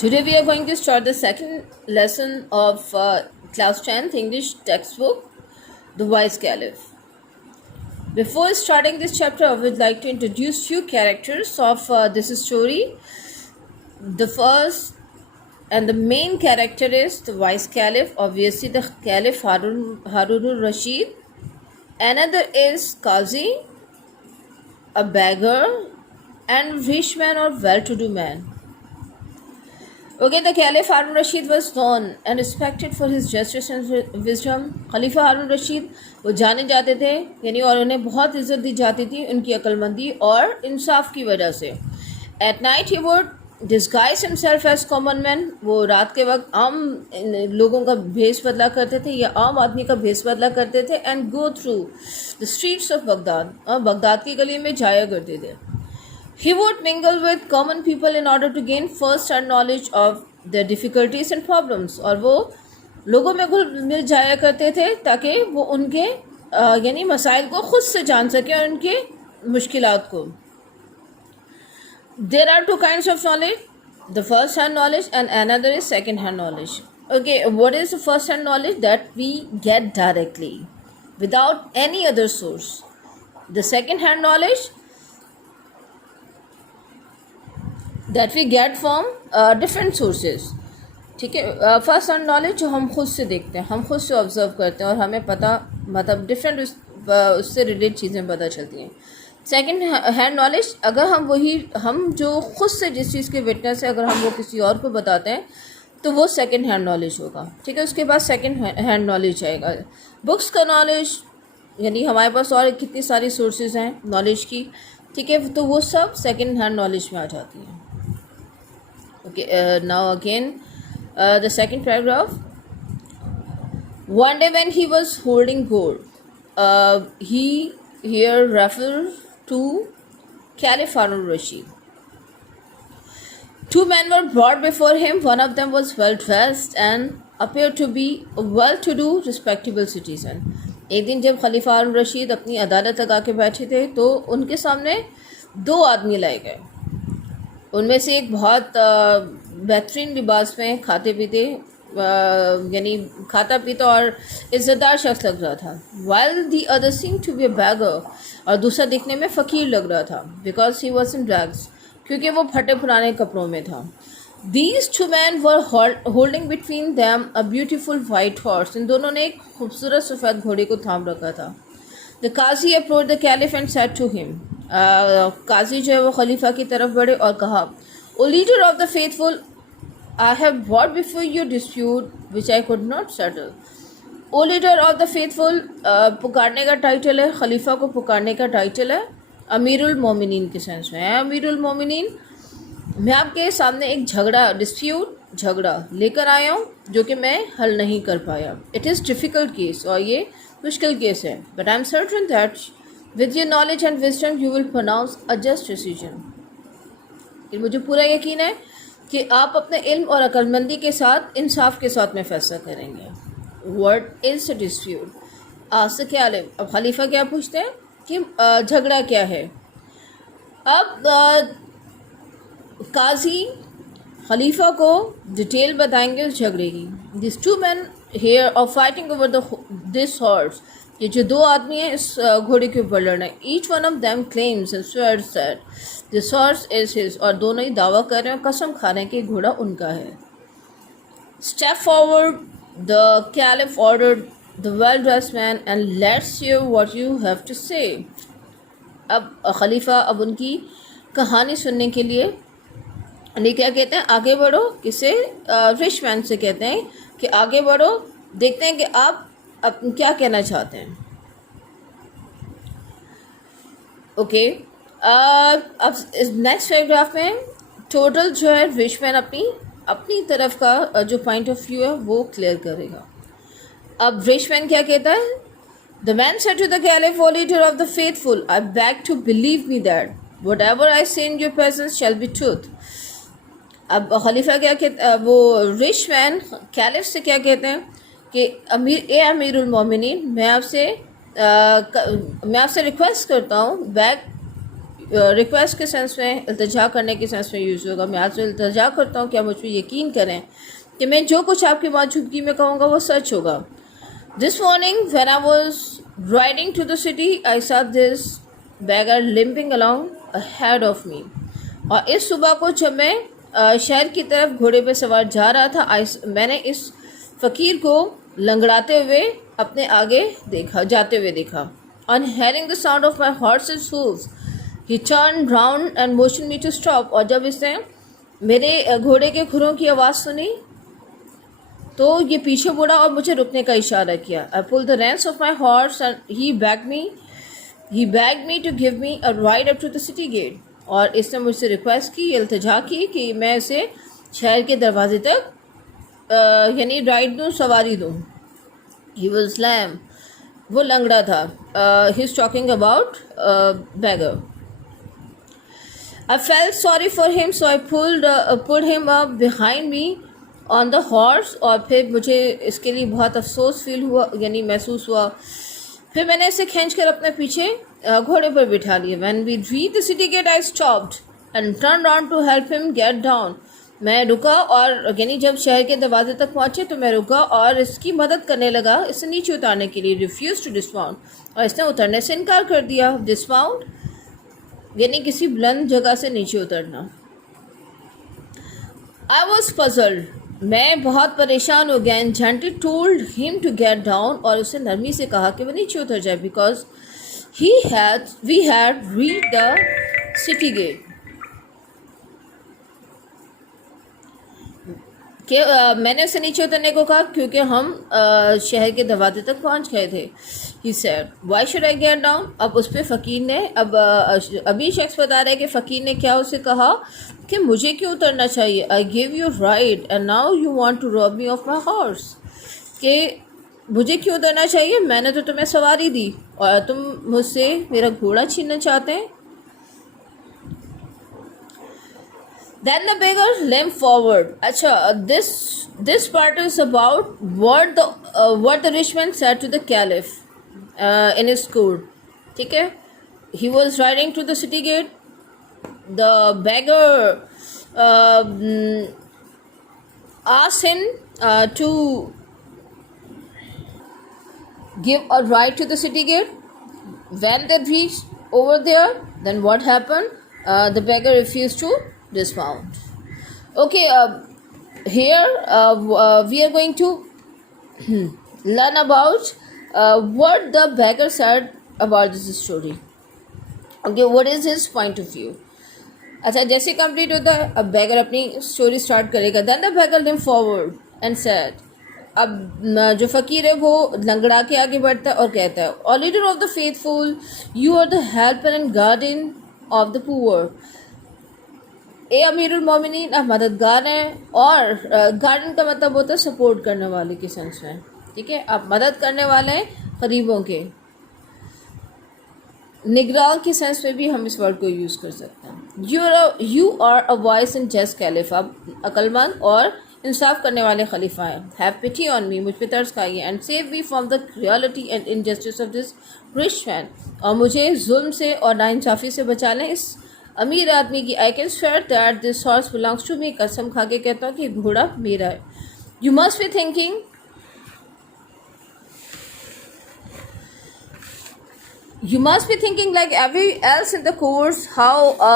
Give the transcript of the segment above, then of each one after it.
Today we are going to start the second lesson of class 10th English textbook, The Wise Caliph. Before starting this chapter, I would like to introduce few characters of this story. The first and the main character is the Wise Caliph, obviously the Caliph Harun al-Rashid. Another is Qazi, a beggar, and rich man or well-to-do man. Okay, the Caliph Harun Rashid was known and respected for his justice and wisdom. खलीफा हारून रशीद वो जाने जाते थे यानी और उन्हें बहुत इज्जत दी जाती थी उनकी अक्लमंदी और इंसाफ की वजह से. At night he would disguise himself as common man. वो रात के वक्त आम लोगों का भेष बदला करते थे या आम आदमी का भेष बदला करते थे and go through the streets of Baghdad. Baghdad की गली में जाया करते थे. He would mingle with common people in order to gain first-hand knowledge of their difficulties and problems. और वो लोगों में घुल मिल जाया करते थे ताकि वो उनके यानी मसाइल को खुद से जान सकें और उनके मुश्किलात को. There are two kinds of knowledge, the first-hand knowledge and another is second-hand knowledge. Okay, what is the first-hand knowledge? That we get directly without any other source. The second-hand knowledge that we get from different sources. ठीक है, first hand knowledge जो हम खुद से देखते हैं, हम खुद से ऑब्जर्व करते हैं और हमें पता मतलब डिफरेंट उससे रिलेटेड चीज़ें पता चलती हैं. सेकंड हैंड नॉलेज अगर हम जो खुद से जिस चीज़ के विटनेस है अगर हम वो किसी और को बताते हैं तो वो सेकंड हैंड नॉलेज होगा. ठीक है, उसके बाद सेकंड हैंड नॉलेज आएगा. बुक्स का नॉलेज यानी हमारे पास और कितनी सारी सोर्सेज हैं नॉलेज की. ठीक है, तो वो सब सेकंड हैंड नॉलेज में आ जाती हैं. Okay, now again the second paragraph. One day when he was holding gold, he here referred to Caliph Harun al-Rashid. Two men were brought before him. One of them was well dressed and appeared to be a well-to-do, respectable citizen. एक दिन जब खलीफा हारून रशीद अपनी अदालत लगा के बैठे थे तो उनके सामने दो आदमी लाए गए. उनमें से एक बहुत बेहतरीन लिबास में खाते पीते यानी खाता पीता और इज़्ज़तदार शख्स लग रहा था. While the other seemed to be a beggar, और दूसरा दिखने में फ़कीर लग रहा था. Because he was in rags, क्योंकि वो फटे पुराने कपड़ों में था. These two men were holding between them a beautiful white horse. इन दोनों ने एक खूबसूरत सफ़ेद घोड़े को थाम रखा था. The qazi approach the caliph and said to him. काजी जो है वो खलीफा की तरफ बढ़े और कहा, O leader of the faithful, I have brought before you dispute which I could not settle. O leader of the faithful पुकारने का टाइटल है, खलीफा को पुकारने का टाइटल है. अमीरुल मोमिनीन के सेंस में है. अमीरुल मोमिनीन, मैं आपके सामने एक झगड़ा लेकर आया हूँ जो कि मैं हल नहीं कर पाया. इट इज़ डिफ़िकल्ट केस, और ये मुश्किल केस है. But I am certain that with your knowledge and wisdom you will pronounce a just decision. मुझे पूरा यकीन है कि आप अपने इल्म और अक्लमंदी के साथ इंसाफ के साथ में फैसला करेंगे. What is a dispute? आज क्या ले. अब खलीफा क्या पूछते हैं कि झगड़ा क्या है. अब काजी खलीफा को डिटेल बताएंगे उस झगड़े की. This two man here of fighting over this horse. ये जो दो आदमी हैं इस घोड़े के ऊपर लड़ रहे हैं. Each one of them claims and swears that this horse is his. और दोनों ही दावा कर रहे हैं, कसम खा रहे हैं कि घोड़ा उनका है. Step forward the caliph ordered the well dressed man and let's hear what you have to say. अब खलीफा अब उनकी कहानी सुनने के लिए नहीं क्या कहते हैं, आगे बढ़ो. किसे? रिच मैन से कहते हैं कि आगे बढ़ो, देखते हैं कि आप अब क्या कहना चाहते हैं. ओके, अब इस नेक्स्ट पैराग्राफ में टोटल जो है रिच मैन अपनी तरफ का जो पॉइंट ऑफ व्यू है वो क्लियर करेगा. अब रिच मैन क्या कहता है? The man said to the caliph, O leader of the faithful, I beg to believe me that whatever I say in your presence shall be truth. अब खलीफा क्या कहता, वो रिच मैन कैलिफ से क्या कहते हैं कि अमीरुल मोमिनीन, मैं आपसे रिक्वेस्ट करता हूँ, बैग रिक्वेस्ट के सेंस में, इल्तिजा करने के सेंस में यूज़ होगा। मैं आपसे इल्तिजा करता हूँ कि आप मुझ पर यकीन करें कि मैं जो कुछ आपकी मौजूदगी में कहूँगा वो सच होगा। This morning when I was riding to the city I saw this beggar limping along ahead of me। और इस सुबह को जब मैं शहर की तरफ घोड़े पर सवार जा रहा था, मैंने इस फ़कीर को लंगड़ाते हुए अपने आगे देखा, जाते हुए देखा। On hearing the sound of my horse's hooves, he turned round and motioned me to stop। और जब इसने मेरे घोड़े के खुरों की आवाज़ सुनी तो ये पीछे मुड़ा और मुझे रुकने का इशारा किया। I pulled the reins of my horse and he begged me to give me a ride up to the city gate। और इसने मुझसे रिक्वेस्ट की, इल्तिजा की कि मैं इसे शहर के दरवाजे तक यानी राइड दूँ, सवारी दूँ। He was lame, वो लंगड़ा था। He is talking about beggar। I felt sorry for him so I pulled him up behind me on the horse। और फिर मुझे इसके लिए बहुत अफसोस फील हुआ, यानी महसूस हुआ। फिर मैंने इसे खींच कर अपने पीछे घोड़े पर बिठा लिया। When we reached the city gate I stopped and turned around to help him get down। मैं रुका और यानी जब शहर के दरवाजे तक पहुँचे तो मैं रुका और इसकी मदद करने लगा इसे नीचे उतारने के लिए। रिफ्यूज़ टू डिस्माउंट, और इसने उतरने से इनकार कर दिया। डिस्माउंट यानी किसी बुलंद जगह से नीचे उतरना। आई वॉज पजल्ड, मैं बहुत परेशान हो गया। And gently told him to get down, और उसे नरमी से कहा कि वह नीचे उतर जाए। Because we had reached the city gate. कि मैंने उसे नीचे उतरने को कहा क्योंकि हम शहर के दरवाजे तक पहुंच गए थे। He said why should I get down. अब उस पर फ़कीर ने अभी शख्स बता रहे कि फ़कीर ने क्या उसे कहा कि मुझे क्यों उतरना चाहिए। I give you ride and now you want to rob me of my horse. कि मुझे क्यों उतरना चाहिए, मैंने तो तुम्हें सवारी दी और तुम मुझसे मेरा घोड़ा छीनना चाहते हैं। Then the beggar limped forward। अच्छा, this part is about what the rich man said to the caliph in his court। ठीक है, he was riding to the city gate। The beggar asked him to give a ride to the city gate। When they reached over there, then what happened? The beggar refused to dismount। Okay, here we are going to learn about what the beggar said about this story। Okay, what is his point of view। अच्छा, जैसे complete होता है अब beggar अपनी story start करेगा। Then the beggar limped forward and said। अब जो फ़कीर है वो लंगड़ा के आगे बढ़ता है और कहता है, O leader of the faithful, you are the helper and guardian of the poor। ए अमीरुल मोमिनीन, आप मददगार हैं। और गार्डन का मतलब होता है सपोर्ट करने वाले के सेंस में। ठीक है, आप मदद करने वाले हैं गरीबों के। निगरान के सेंस में भी हम इस वर्ड को यूज़ कर सकते हैं। You are a wise and just caliph, आप अक्लमंद और इंसाफ करने वाले खलीफा हैं। हैव पिटी ऑन मी, मुझ पर तरस खाइए। And save me from the cruelty and injustice of this rich man, और मुझे जुल्म से और नाइंसाफ़ी से बचा लें इस अमीर आदमी की। I can swear that this horse belongs to me, कसम खा के कहता हूँ कि घोड़ा मेरा है। You must be thinking, like every else in the course how a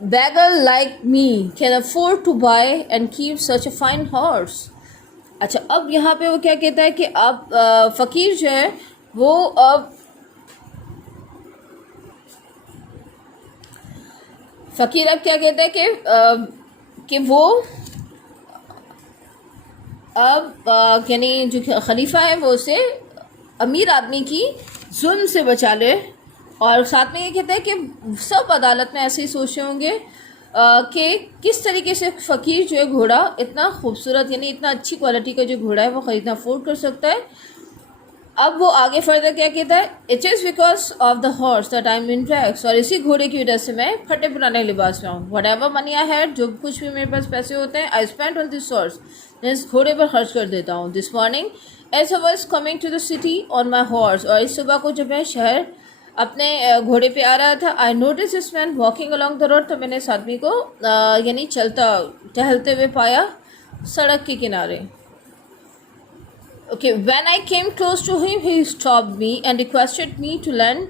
beggar like me can afford to buy and keep such a fine horse। अच्छा, अब यहाँ पे वो क्या कहता है कि अब फ़कीर जो है वो अब फ़कीर अब क्या कहता है कि वो अब यानी जो खलीफा है वो उसे अमीर आदमी की जुल्म से बचा ले। और साथ में ये कहता है कि सब अदालत में ऐसे ही सोच रहे होंगे कि किस तरीके से फ़कीर जो है घोड़ा इतना खूबसूरत यानी इतना अच्छी क्वालिटी का जो घोड़ा है वो ख़रीदना अफोर्ड कर सकता है। अब वो आगे फर्दर क्या कहता है, it is because of the horse that I am in rags, और इसी घोड़े की वजह से मैं फटे पुराने लिबास में हूँ। Whatever money I had, जो कुछ भी मेरे पास पैसे होते हैं, I spend on this horse, मैं इस घोड़े पर खर्च कर देता हूँ। This morning as I was coming to the city on my horse, और इस सुबह को जब मैं शहर अपने घोड़े पे आ रहा था। I notice this man walking along the road, तो मैंने इस आदमी को यानी चलता टहलते हुए पाया सड़क के किनारे। Okay, when I came close to him he stopped me and requested me to lend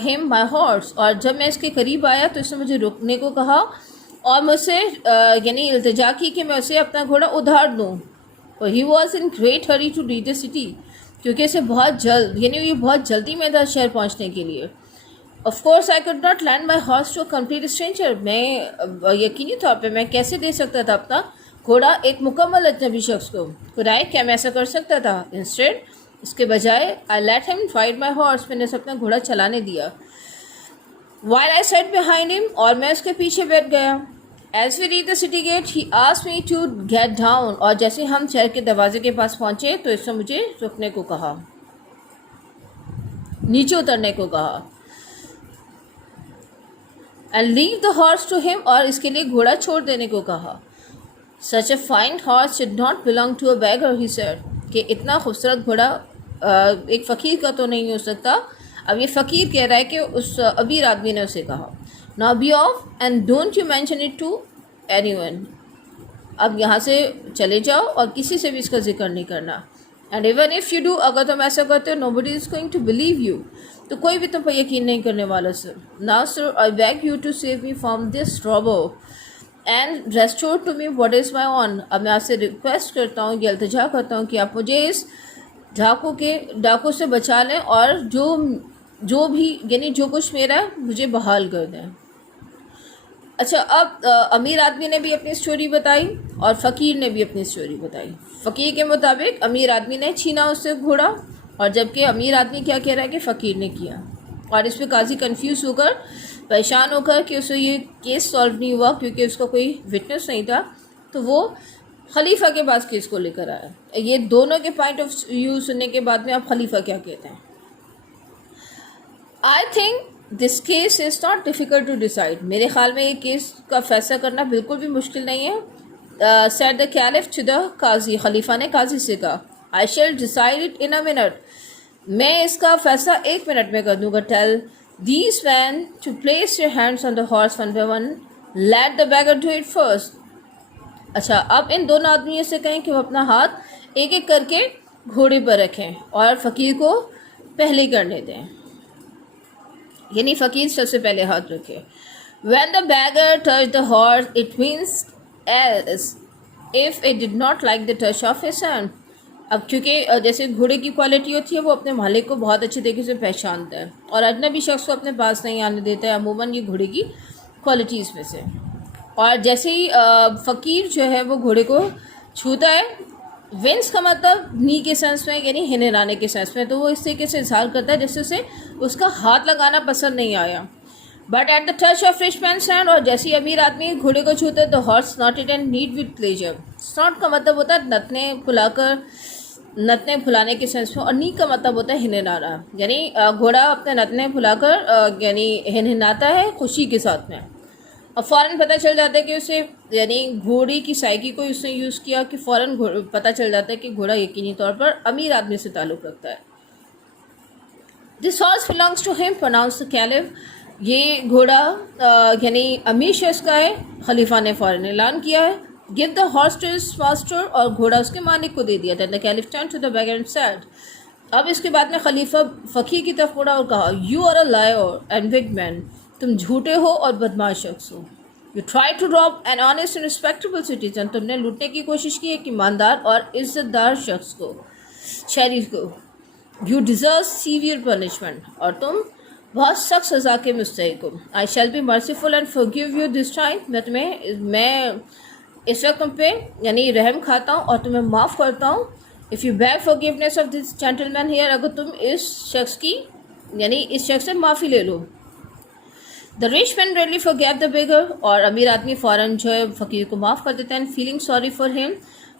him my horse. और जब मैं इसके करीब आया तो इसने मुझे रुकने को कहा और मुझसे यानी इल्तिजा की कि मैं उसे अपना घोड़ा उधार दूँ। He was in great hurry to reach the city, क्योंकि इसे बहुत जल्द यानी ये बहुत जल्दी में था शहर पहुंचने के लिए। Of course I could not lend my horse to a complete stranger, मैं यकीनी तौर पे मैं कैसे दे सकता था अपना घोड़ा एक मुकम्मल अजनबी शख्स को। खुद आई, क्या मैं ऐसा कर सकता था? इंस्टेड, इसके बजाय I let him ride my horse, मैंने उसे अपना घोड़ा चलाने दिया। While I sat behind him, और मैं उसके पीछे बैठ गया। As we reach the city gate he asked me to get down, और जैसे हम शहर के दरवाजे के पास पहुंचे तो इसने मुझे रुकने को कहा, नीचे उतरने को कहा। And leave the horse to him, और इसके लिए घोड़ा छोड़ देने को कहा। Such a fine horse did not belong to a beggar, he said, कि इतना खूबसूरत घोड़ा एक फ़कीर का तो नहीं हो सकता। अब ये फ़कीर कह रहा है कि उस अमीर आदमी ने उसे कहा। Now be off and don't you mention it to anyone, अब यहाँ से चले जाओ और किसी से भी इसका जिक्र नहीं करना। And even if you do, अगर तुम ऐसा करते हो, nobody is going to believe you, तो कोई भी तुम पर यकीन नहीं करने वाला। Sir, now sir I beg you to save me from this robber and restore to me what is my own. अब मैं आपसे रिक्वेस्ट करता हूँ, या इल्तिजा करता हूँ कि आप मुझे इस डाकू से बचा लें और जो भी यानी जो कुछ मेरा है मुझे बहाल कर दें। अच्छा, अब अमीर आदमी ने भी अपनी स्टोरी बताई और फ़कीर ने भी अपनी स्टोरी बताई। फ़कीर के मुताबिक अमीर आदमी ने छीना उससे घोड़ा, और जबकि अमीर आदमी क्या कह रहा है कि फ़कीर ने किया। और इस पर काजी कंफ्यूज होकर, परेशान होकर कि उसे ये केस सॉल्व नहीं हुआ क्योंकि उसका कोई विटनेस नहीं था, तो वो खलीफा के पास केस को लेकर आया। ये दोनों के पॉइंट ऑफ व्यू सुनने के बाद में आप खलीफा क्या कहते हैं? I think this case is not difficult to decide, मेरे ख्याल में ये केस का फैसला करना बिल्कुल भी मुश्किल नहीं है। Said the caliph to the qazi, खलीफा ने काजी से कहा, I shall decide it in a minute, मैं इसका फैसला 1 मिनट में कर दूंगा। Tell these man to place your hands on the horse one by one, let the beggar do it first. अच्छा, अब इन दोनों आदमियों से कहें कि वो अपना हाथ एक एक करके घोड़े पर रखें और फ़कीर को पहले करने दें, यानी फ़कीर सबसे पहले हाथ रखे। When the beggar touched the horse, it means as if it did not like the touch of his hand. अब क्योंकि जैसे घोड़े की क्वालिटी होती है, वो अपने मालिक को बहुत अच्छी तरीके से पहचानता है और अजनबी शख्स को अपने पास नहीं आने देता है, अमूमन ये घोड़े की क्वालिटीज़ में से। और जैसे ही फ़कीर जो है वो घोड़े को छूता है, विंस का मतलब नी के सेंस में, यानी हिनराने के सेंस में, तो वो इस तरीके से इजहार करता है जैसे उसे उसका हाथ लगाना पसंद नहीं आया। But at the touch of rich man hand, और जैसे ही अमीर आदमी घोड़े को छूते हैं, the horse not it and need with pleasure. Snout का मतलब होता है नतने फुलाने के सेंस में, और नी का मतलब होता है हिनराना, यानी घोड़ा अपने नतने फुलाकर यानी हिनहिनाता है खुशी के साथ में। अब फ़ौरन पता चल जाता है कि उसे, यानी घोड़े की साइकी को उसने यूज़ किया कि फ़ौरन पता चल जाता है कि घोड़ा यकीनी तौर पर अमीर आदमी से ताल्लुक़ रखता है। This horse belongs to him, pronounce the caliph, ये घोड़ा यानी अमीर शख्स का है। खलीफा ने फ़ौरन ऐलान किया है, give the horse to his master, और घोड़ा उसके मालिक को दे दिया था। The caliph turn to the beggar and said, अब इसके बाद में खलीफा फ़कीर की तरफ मुड़ा और कहा, you are a liar and wicked man, तुम झूठे हो और बदमाश शख्स हो। You try to rob an honest and respectable citizen, तुमने लूटने की कोशिश की एक ईमानदार और इज्जतदार शख्स को, शरीफ को। यू डिज़र्व सीवियर पनिशमेंट, और तुम बहुत सख्त सज़ा के मुस्तहिक हो। I shall be merciful and forgive you this time, मैं इस वक्त तुम पे यानी रहम खाता हूँ और तुम्हें माफ़ करता हूँ। If you bag forgiveness of this gentleman here, अगर तुम इस शख्स की यानी इस शख्स से माफ़ी ले लो। The rich man readily forgave the beggar, और अमीर आदमी फ़ौरन जो है फ़कीर को माफ़ कर देता है। And feeling sorry for him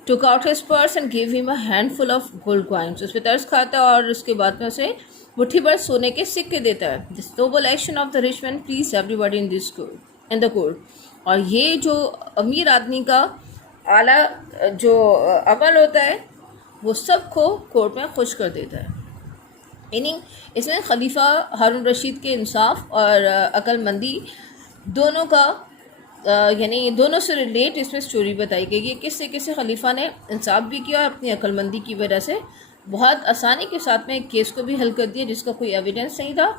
took out his purse and give him a handful of gold coins, उस पर तरस खाता है और उसके बाद में उसे मुट्ठी भर सोने के सिक्के देता है। This Nobel action of the rich man please everybody in the court, और ये जो अमीर आदमी का आला जो अमल होता है वो सबको कोर्ट में खुश कर देता है। मीनिंग इसमें खलीफा हारून रशीद के इंसाफ और अक्लमंदी दोनों का यानी दोनों से रिलेट इसमें स्टोरी बताई गई है। किससे किससे खलीफा ने इंसाफ भी किया और अपनी अक्लमंदी की वजह से बहुत आसानी के साथ में एक केस को भी हल कर दिया जिसका कोई एविडेंस नहीं था।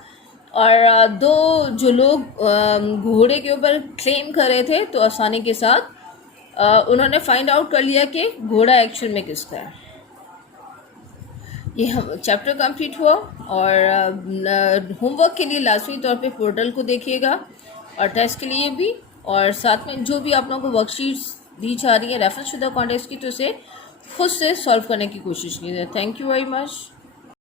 और दो जो लोग घोड़े के ऊपर क्लेम कर रहे थे तो आसानी के साथ उन्होंने फाइंड आउट कर लिया कि घोड़ा एक्चुअल में किसका है। ये हम चैप्टर कंप्लीट हुआ। और होमवर्क के लिए लाजमी तौर पे पोर्टल को देखिएगा और टेस्ट के लिए भी, और साथ में जो भी आप लोगों को वर्कशीट्स दी जा रही है रेफरेंस शुदा कॉन्टेक्स्ट की, तो उसे खुद से सॉल्व करने की कोशिश कीजिए। Thank you very much.